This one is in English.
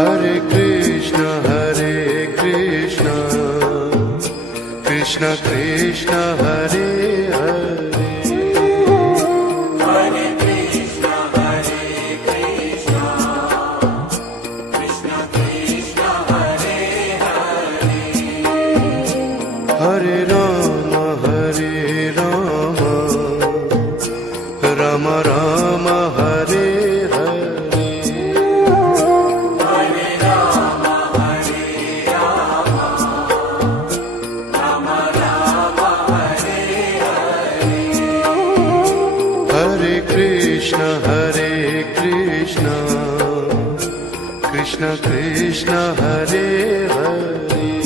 Hare Krishna, Krishna Krishna, Hare Hare. Hare Krishna, Krishna Krishna, Hare Hare. Hare Rama, Rama Rama, Hare Hare. Hare Rama, Rama Rama, Hare Hare. Hare Krishna, Krishna Krishna, Hare Hare.